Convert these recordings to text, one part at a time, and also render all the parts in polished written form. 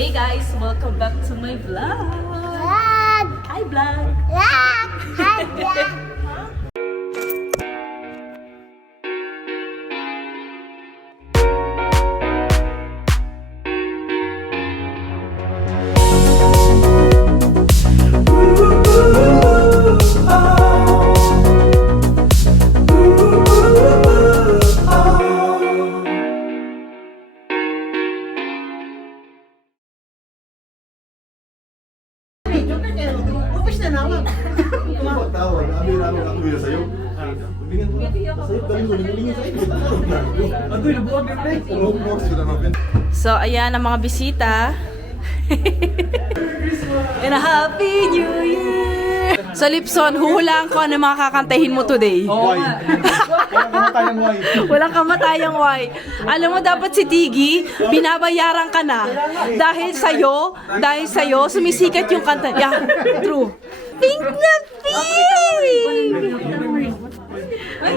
Hey guys, welcome back to my vlog. Vlog! Hi vlog. Vlog! Hi, vlog! So ayan ang mga bisita. And a happy new year. So Lipson, huhulaan ko ano mga kakantahin mo today. Walang kamatayang why. Alam mo dapat si Tiggy, binabayaran ka na. Dahil sa'yo, sumisikat yung kanta. Yeah, true. Pink na pink! Ay,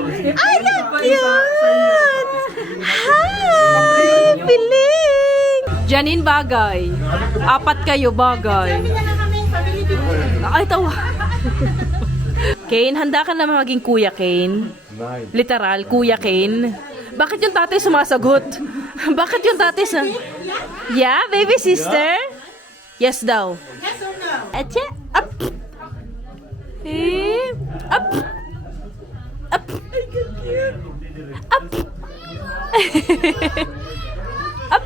cute! Hi! Piling! Janine bagay. Apat kayo bagay. Ay, tawa. Kane, handa ka naman maging Kuya Kane? Literal, Kuya Kane. Bakit yung tatay sumasagot? Bakit yung tatay sa... Yeah, baby sister? Yes daw. Yes or no? Atcha, up. Eh, up. Up. Up. Up.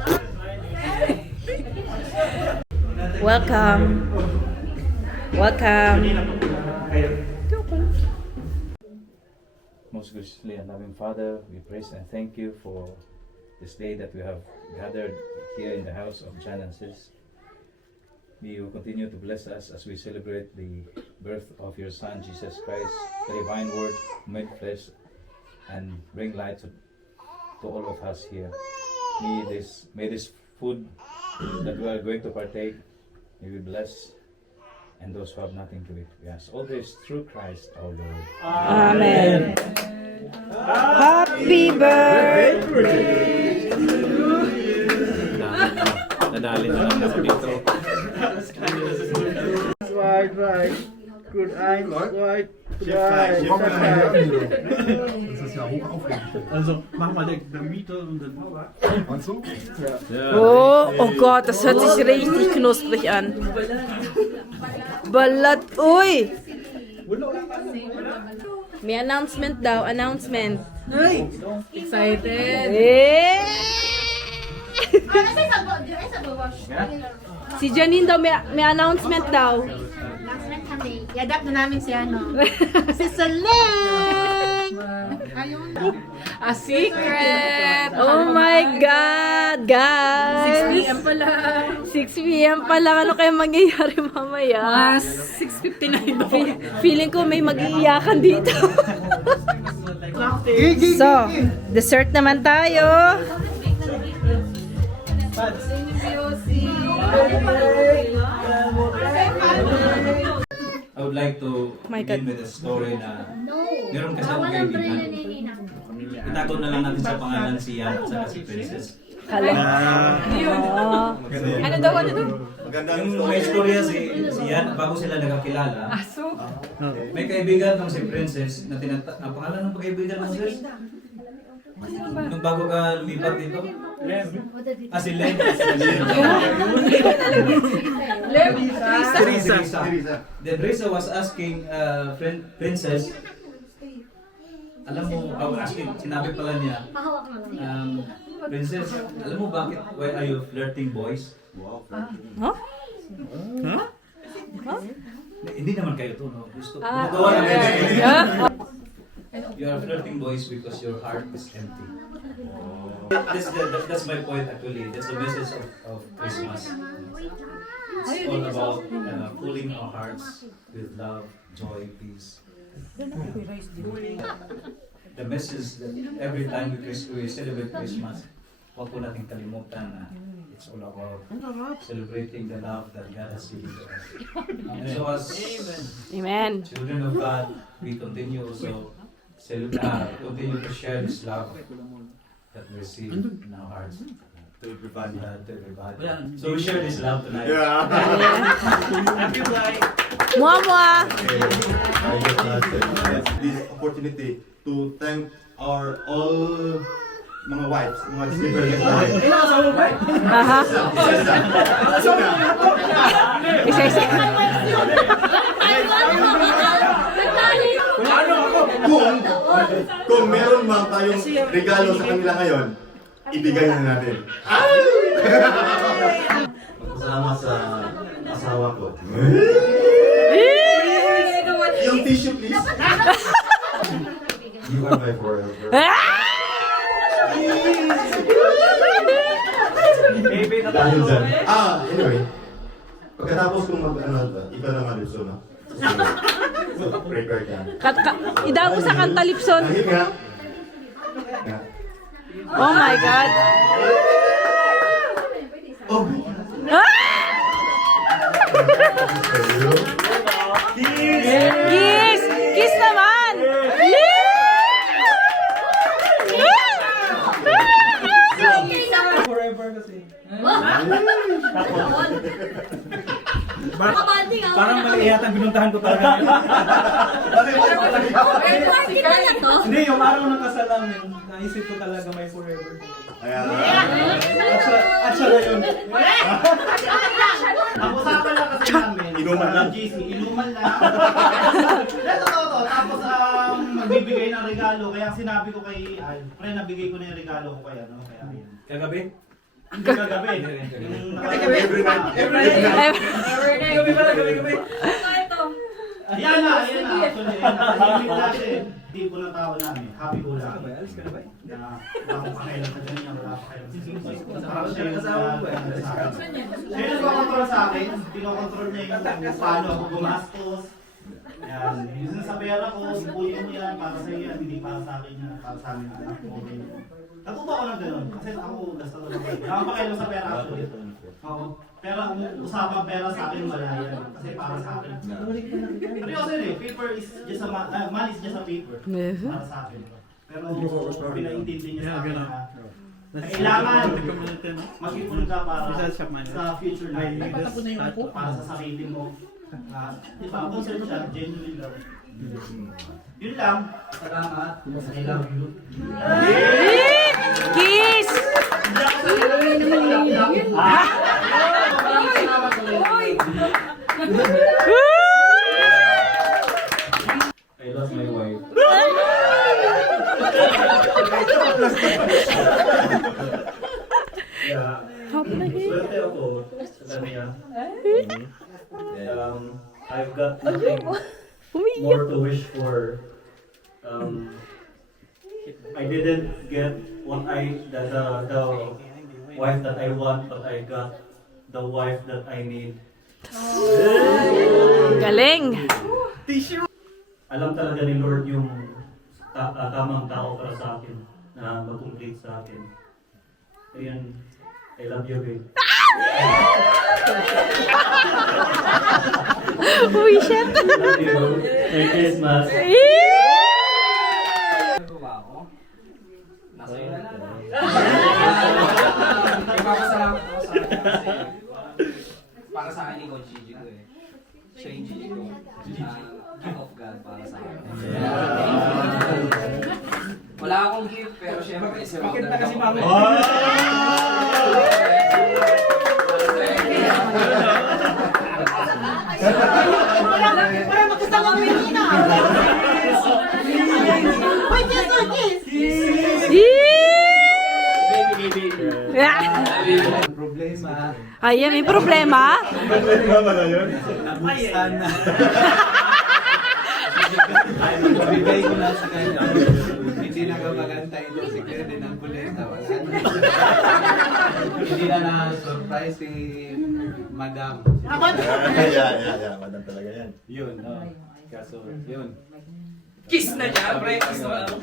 Welcome. Welcome. Most graciously and loving Father, we praise and thank you for this day that we have gathered here in the house of John and Sis. May you continue to bless us as we celebrate the birth of your Son, Jesus Christ, the divine word made flesh, and bring light to all of us here. May this food that we are going to partake, may we bless, and those who have nothing to eat. We ask all this through Christ our Lord. Amen. Happy birthday. Nadali na lang ako dito. Right. Good eye, right. Also, mach mal der Mieter und dann. Meinst du? Oh Gott, das hört sich richtig knusprig an. Balat, uy! May announcement daw, announcement. Excited. Eh! Si Janine daw may announcement daw. I-adapt na namin si ano. Si Solen! A secret. Oh my God, guys! 6 p.m. pa lang. 6 p.m. pa lang. Ano kaya mangyayari mamaya? Mas 6:59 ba? Feeling ko may mag-iiyakan dito. So, dessert naman tayo. I would like to My begin God. with a story na meron kasi akong kaibigan. Itago na lang natin sa pangalan si Yan at saka si Princess. Hala. Ano daw? Yung may istorya si Yan, bago sila nagkakilala, may kaibigan kang si Princess na ang pangalan ng pagkaibigan mo, sis? Nung bago ka lumipat dito? Si Len. Teresa. Then Teresa was asking Princess, alam mo, sinabi pala niya, Princess, alam mo bakit, why are you flirting boys? Huh? Hindi naman kayo to, no? Gusto. Gumagawa lang kayo. Yeah. You are flirting boys because your heart is empty. That's my point actually. That's the message of Christmas. It's all about filling our hearts with love, joy, peace. The message that every time we celebrate Christmas, huwag po natin kalimutan na it's all about celebrating the love that God has given to us. And so as Amen. children of God, we continue also continue to share this love that we receive in our hearts. to everybody. So we share this love tonight. Yeah. Thank you, guys. Mua mua. I get this opportunity to thank our all mga wives, mga sleepers natin. Aha. Isa-isa. Kung meron man tayong regalo sa kanila ngayon, ibigay na natin. Magpasalamat sa asawa ko. Yung tissue, please. You are my forever. Dahil dyan. Anyway. Pagkatapos kung ikaw na malipso na. So, prepare ka. Idaan mo sa kanta Lipson. Dahil nga. Oh my God. Oh, Kiss! Kiss naman! Parang mali yata binuntahan ko talaga. Hindi, yung araw ng kasal namin, naisip ko talaga may forever. At siya na yun. Ang usapan lang kasi namin, Inuman lang. GC, inuman lang. Totoo. Tapos magbibigay ng regalo, kaya sinabi ko kay Al, pre, nabigay ko na yung regalo ko kaya, no? Kaya yun. Kagabi? Hindi kagabi. Yung Every night. Gabi pala, gabi. Yan na. Actually, nahimik na siya eh. Hindi ko na tawa namin. Happy ko lang. Alis ka na ba? Na wala akong pakailan sa ganyan, wala akong pakailan sa ganyan. Parang siya yung Kasama mo ba? siya yung nagpakontrol sa akin. Pinokontrol niya yung paano ako gumastos. Yan. Yung sa pera ko, sipulin mo yan, para sa iyo yan, hindi para sa akin yan, para sa amin anak mo. Natuto ako ng ganun. Kasi ako, basta talaga. Wala akong pakailan sa pera actually. Oo. Pero kung usapan pera sa akin, wala yan. Kasi para sa akin. Seryoso yun eh. Paper is just a money is just a paper. Para sa akin. Pero pinaintindi niya sa akin na kailangan mag-ipon ka para sa future natin. Para sa sarili mo. Di ba? Ang concern siya, genuine lang. Yun lang. Salamat. I love you. Kiss! I lost my wife. Swerte ako sa kanya. I've got nothing more to wish for. I didn't get the wife that I want, but I got the wife that I need. Galing! Alam talaga ni Lord yung tamang tao para sa akin, na mag-complete sa akin. Ayan, I love you, babe. Uy, shit! Love you. Merry Christmas. Ipapasalamat ako sa akin kasi para sa akin ikaw Gigi ko eh. Siya yung Gigi ko. Gift of God para sa akin. Wala akong gift pero syempre Bakit na kasi mami? Para magkasama kami nina. Wait, kiss. Problema. Ayan, may problema. Problema ba na yun? Nabusan na. Bibigay ko na sa kanya. Hindi na kapagantay ito si Claire din ang kuleta. Wala na. Hindi na na-surprise si Madam. Yeah. Madam talaga yan. Yun, no. Kaso, yun. Kiss na niya, pre. Kiss na lang.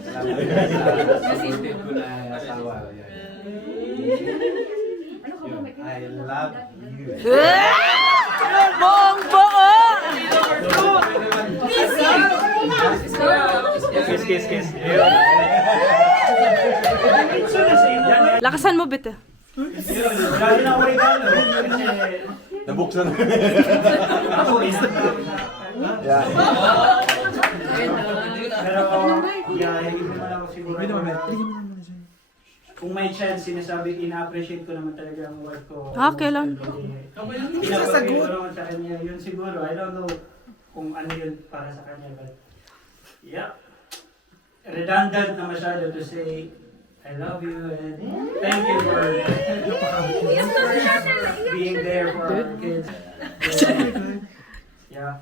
Supported ko na asawa. Yan. Yun. I love you. Buong buo! Kiss. Lakasan mo, Bete. Wala din ako regalo. Kasi Nabuksan. ako Yeah. Pero, yeah, hindi naman ako siguro. Kung may chance, sinasabi, ina-appreciate ko naman talaga ang wife ko. Kailan? Hindi siya sasagot. Sa kanya, yun siguro. I don't know kung ano yun para sa kanya. But, yeah. Redundant na masyado to say, I love you and thank you for being there for our kids. Yeah.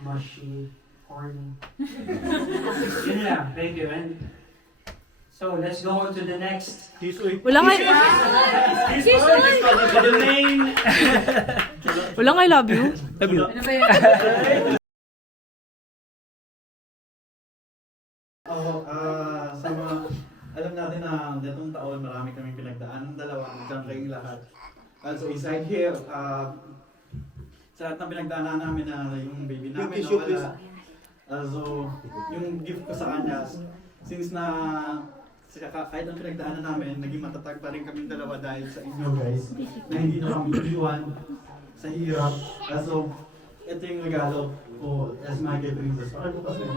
Mushy, horny. Yun lang, thank you. And so let's go on to the next. Walang I, The main. walang I love you. Ano ba yan? Sa mga, alam natin na datong taon marami kaming pinagdaan ng dalawa, hanggang kayong lahat. So inside here, sa lahat ng pinagdaanan namin na yung baby namin nawala. So yung gift ko sa kanya, since na kahit ang pinagdaanan namin, naging matatag pa rin kaming dalawa dahil sa inyo guys, na hindi na kami iwan sa hirap. So ito yung regalo ko as my gift princess. Para po kasi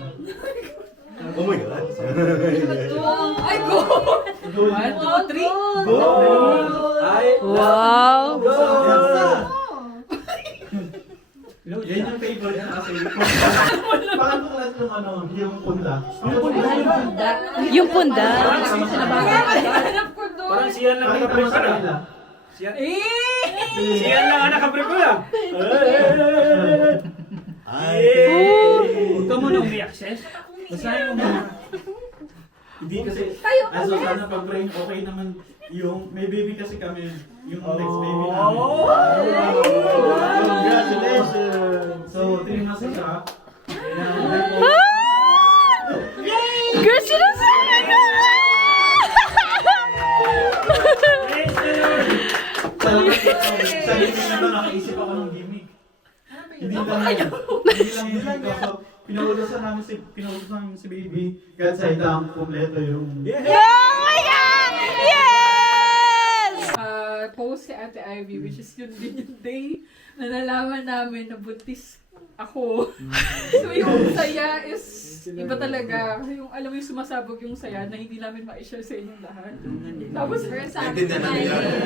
Oh my God. Ay, go! 1, 2, 3. go! Ay! Wow! Yan yung favorite na kasi. Parang ko class yung ano, yung punda. Yung punda. Hanap ko doon. Parang siya lang nakaprepara. Siya lang ang nakaprepara. Huwag ka mo nung i-access. Basahin mo muna. Hindi kasi, so sana pag-pray, okay naman yung, may baby kasi kami, yung next baby namin. Congratulations! So, 3 months siya. Girl, sinasabi ko! Sa gimmick na to, nakaisip ako ng gimmick. Hindi lang yun. Pinautosan namin si baby. God say down, kompleto yung... Oh my God! Yes! Post si Ate Ivy, which is yun din yung day na nalaman namin na buntis ako. So yung saya is iba talaga. Yung alam mo yung sumasabog yung saya na hindi namin ma-share sa inyong lahat. Tapos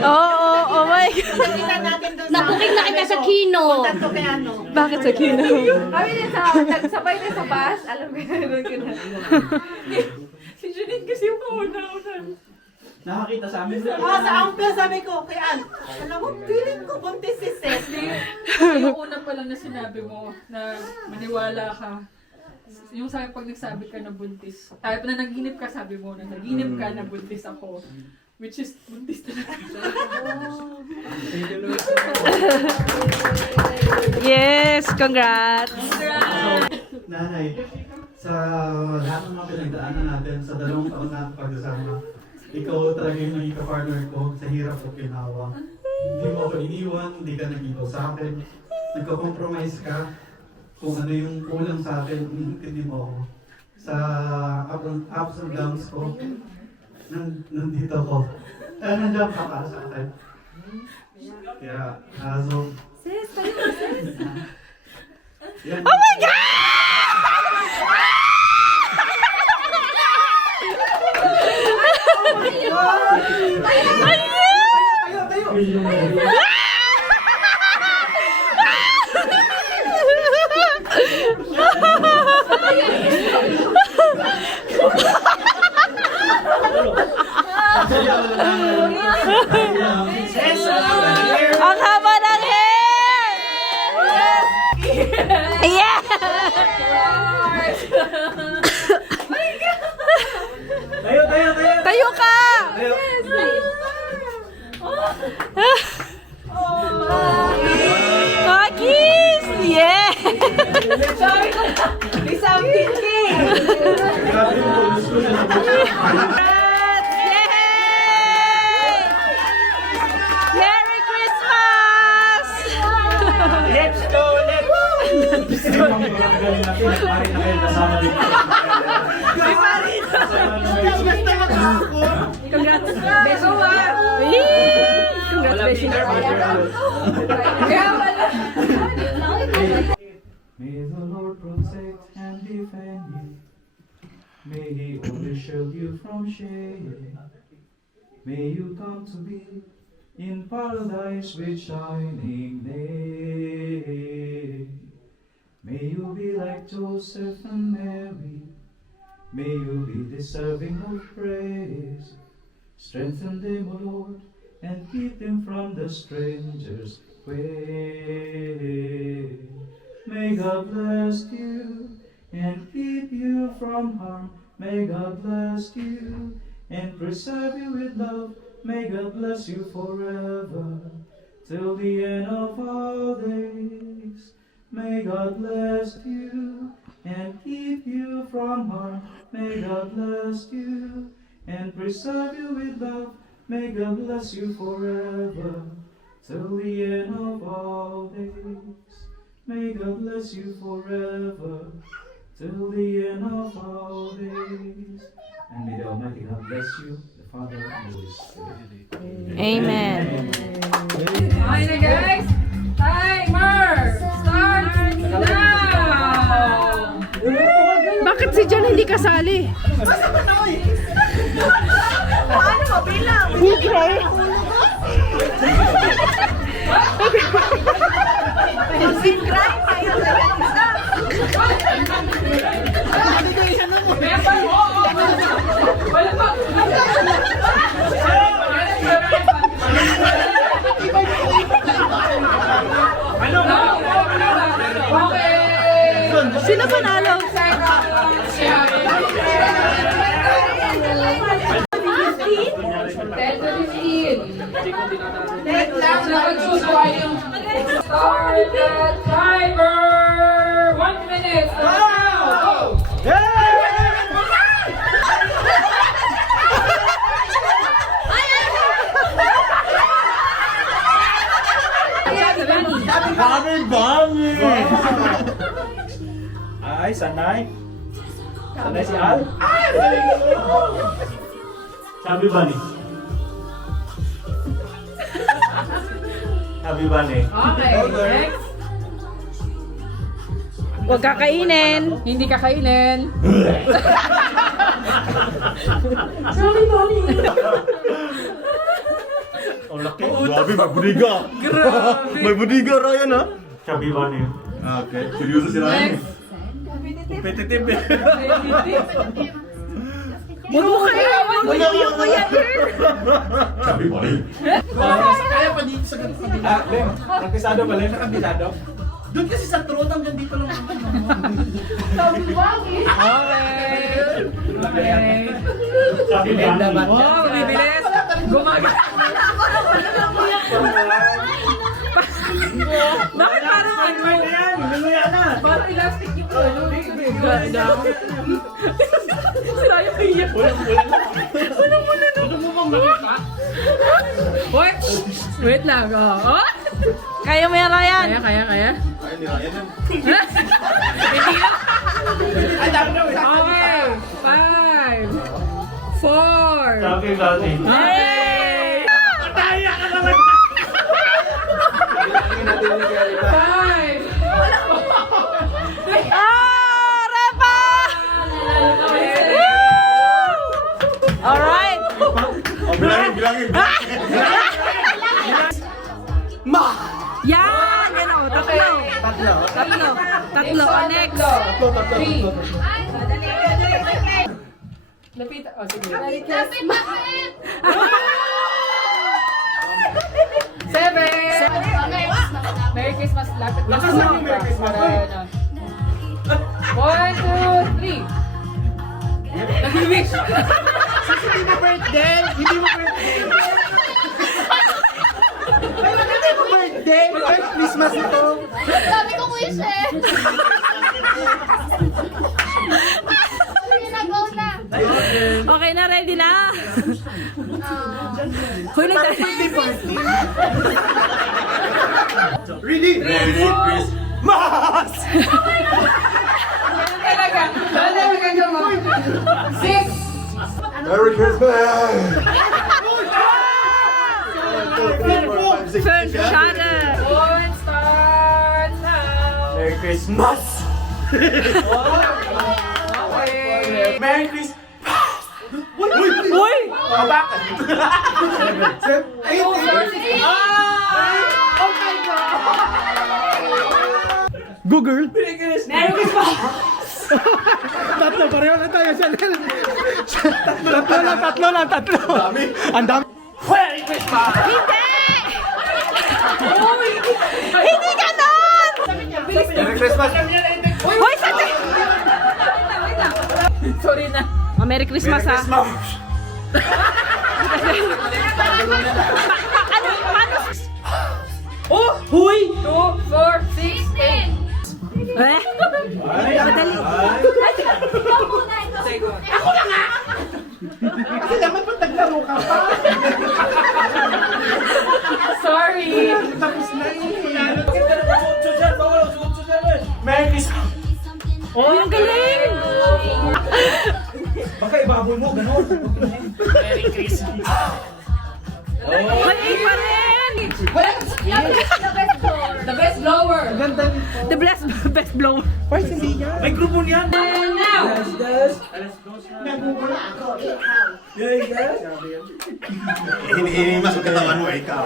Oh my God! Tingnan natin doon sa... Nabuking na kita sa kino. Tanto kay ano. Bakit sa kino? kami din nagsabay na sa bus. Alam ko na. Si Janine kasi yung kauna-unan. Nakakita sa amin. Sa ampel sabi ko, kay Al, alam mo, feeling ko buntis si Seth. Yung una pa lang na sinabi mo na maniwala ka. Yung sabi pag nagsabi ka na buntis. Tayo pa na naginip ka, sabi mo na naginip ka na buntis ako. Which is, buntis talaga. Yes! Congrats! Nanay, sa lahat ng mga pinagdaanan natin, sa 2 taon na pagsasama, ikaw talaga yung naging ka-partner ko sa hirap o ginawa. Hindi mo ako iniwan, hindi ka nag-iwan sa akin. Nagko-compromise ka kung ano yung kulang sa akin, hindi mo ako. Sa ups and downs ko, nandito ko. Kaya nandiyan ka para sa akin. Kaya, so... Sis, tayo ka, sis. Oh my God! Ang haba ng hair! Yes! Tayo. Tayo ka! Ah, kiss! Yeah! Sabi ko, may something king. Merry Christmas! Let's go, let's! Pari na kayo kasama dito. Congrats! Beso, Congratulations. Kaya wala. May the Lord protect and defend you. May He always shield you from shame. May you come to be in paradise with shining name. May you be like Joseph and Mary. May you be deserving of praise. Strengthen them, O Lord, and keep them from the stranger's way. May God bless you and keep you from harm. May God bless you and preserve you with love. May God bless you forever till the end of all days. May God bless you and keep you from harm. May God bless you and preserve you with love. May God bless you forever till the end of all days. May God bless you forever till the end of all days. And may the Almighty God bless you, the Father and the Holy Spirit. Amen. Okay na guys. Timer starts now. Bakit si John hindi kasali? Paano mabilang? Sin crime, kaya kaya isa. Wala pa. Okay. Sino panalo? 10 to 15. Wait lang, nag-susuwa yung start the timer. 1 minute. Go! Ay, sanay. Sanay si Al. Sabi ba ni? Sabi ba ni? Okay, next. Huwag kakainin. Hindi kakainin. Ang laki. Grabe, may budiga. Grabe. May budiga, Ryan, ha? Sabi ba ni? Okay. Seryoso si Ryan. Next. Competitive eh. Huwag mo kaya. Sabi ba rin? Kaya pa dito sa kabila. Ah, Lem. Nakabisado ba, Lem? Nakabisado? Doon kasi sa throat hanggang dito lang naman. Okay. Okay. Sabi ba ni? Wow, bibilis. Gumagana. Bakit parang ano? Parang elastic yung ano. Ganda. Sira yung iyak. Walang muna na. Ano mo bang nakita? Wait! Wait lang. Oh. Kaya mo yan, Ryan. Kaya. Ay, ni Ryan yan. Hindi na. Okay. 5, 4. Sabi ba ni? Hey! 5. Ah! Repa! Alright. Oh, bilangin. Yan! Yan o. Tatlo. Tatlo. O, next. 3. Lapit. Oh, sige. 7. Merry Christmas. Lapit. Lakasan yung Merry Christmas. 1, 2, 3. Nag-wish. Hindi mo birthday! Hindi mo birthday! Hindi mo birthday! Ay, Christmas ito! Sabi ko wish eh. Ginagaw na. Okay na, ready na? Huy, Really? Merry Christmas! Talaga. Talaga mo. 6. Merry Christmas! Fern Shara. One start now. Merry Christmas! Merry Christmas! Uy! Google. Merry Christmas! Tatlo, pareho lang tayo. Tatlo lang. Ang dami. Merry Christmas! Hindi ganon! Merry Christmas! Hoy, sandali! Sorry na. Merry Christmas, ha? Ano? Paano? Oh! Huy! 2, 4, 6, 8. Eh? Madali. Ako na nga! Sorry. Merry Christmas! Oh, ang galing! Baka ibaboy mo, gano'n. Merry Christmas! May eight pa rin! The best blower. The best blower. May grupo niyan! And now. Hinihimas ko kailangan mo, ikaw.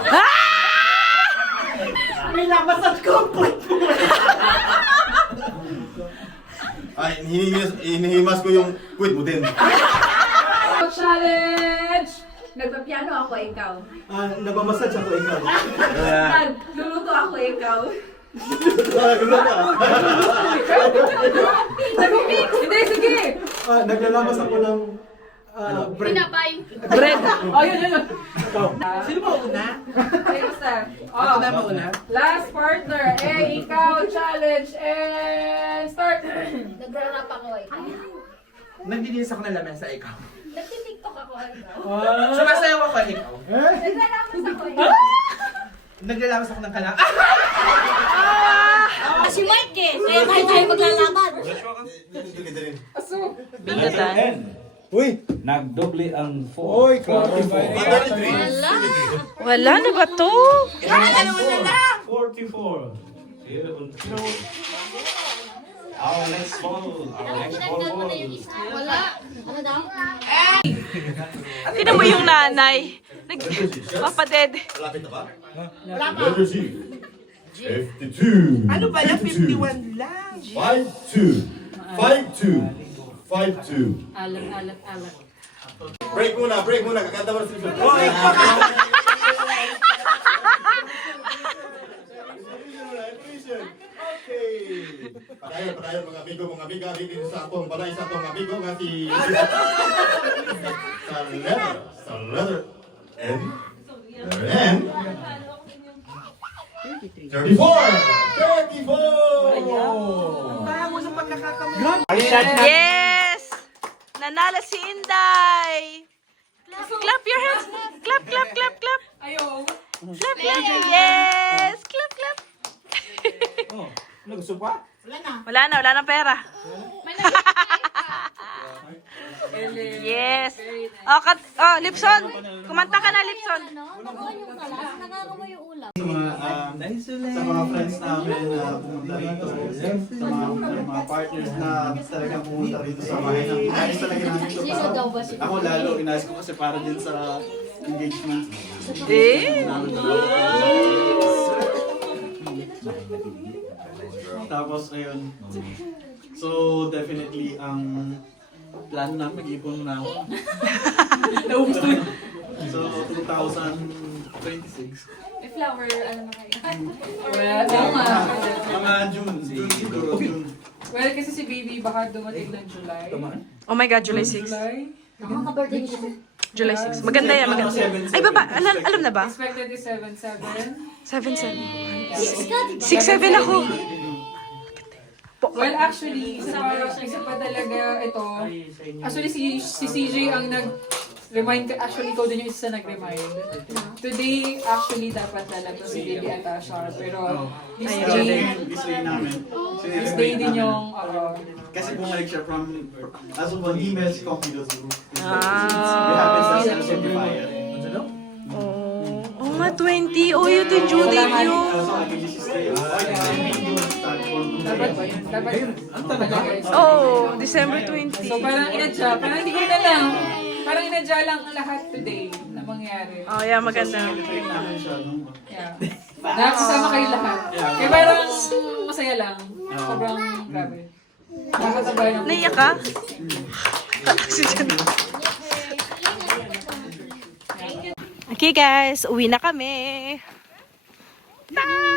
Minabasag ko ang puwet mo. Ay, hinihimas ko yung quit mo din. Challenge. Nagpapiano ako, ikaw. Nagmamassage ako, ikaw. Nagluluto ako, ikaw. Hindi, sige. Naglalamas ako ng bread. Pinapay. Bread. Oh, yun. Sino ba una? Okay, basta. Ako na mauna? Last partner. Ikaw, challenge, and start. Nag-rap ako, ikaw. Nagdidinis ako ng lamesa, ikaw. Nagtitiktok ako, ikaw. Sumasayaw ako, ikaw. Naglalamas ako, ikaw. Naglalamas ako ng kalang. Si Mike eh. Kaya tayo maglalaban. Aso. Bingutan. Uy! Nagdoble ang 4. Uy! Wala. Wala na ba to? Ano na lang? 44. Our next ball. Wala. Ano daw? Tignan mo yung nanay. Papaded. Malapit na ba? Wala pa. Letter Z. 52. Ano ba yan? 51 lang. 52. 52. 52. Alat. Break muna. Kakanta mo na sila. Okay. Padayon mga amiga dito sa atong balay sa atong amigo nga si sa letter N. Letter N. 34! 34! Bago sa pagkakakamali. Yes! Nanalo si Inday! Clap your hands! Clap! Ayaw. Clap! Yes! Clap! Oh, gusto pa? Wala na pera. Yes! Lipson! Kumanta ka na, Lipson! Nakuha yung kalas. Nakakawa yung ulam. Sa mga friends namin na pumunta rito, sa mga partners na talagang pumunta rito sa bahay namin. Ayos talaga namin ito. Sino daw ba si Ako lalo, inayos ko kasi para din sa engagement. Eh? Tapos, ayun. So, definitely, ang plano namin, mag-ipon na ako. So, 2026. May flower, ano na kayo? Well, tama. Mga June siguro, June. Well, kasi si baby baka dumating ng July. Oh my God, July 6. July? Nakaka-birthday niya siya. July 6. Maganda yan, maganda. Ay, baba, alam na ba? Expected is 7-7. 7-7. 6 6-7 ako. Well, actually, isa pa talaga ito. Actually, si CJ ang nag-remind. Actually, ikaw din yung isa nag-remind. Today, actually, dapat lalabas si Baby Atasha. Pero, this day, This day namin. this day din yung, Kasi bumalik siya from, as of an email, si Coffee Does Group. We Ah. have been certified. Oh Mga 20. Oh, yun yung due date nyo. Oh, December 20. So parang inadya, parang hindi ko rin alam. Parang inadya lang ang lahat today na mangyari. Oh, yeah, maganda. Yeah. Nakakasama kayo lahat. Kaya parang masaya lang. Sobrang grabe. Nakakasabay ng Naiyak ka? Si Jan. Okay guys, uwi na kami. Bye!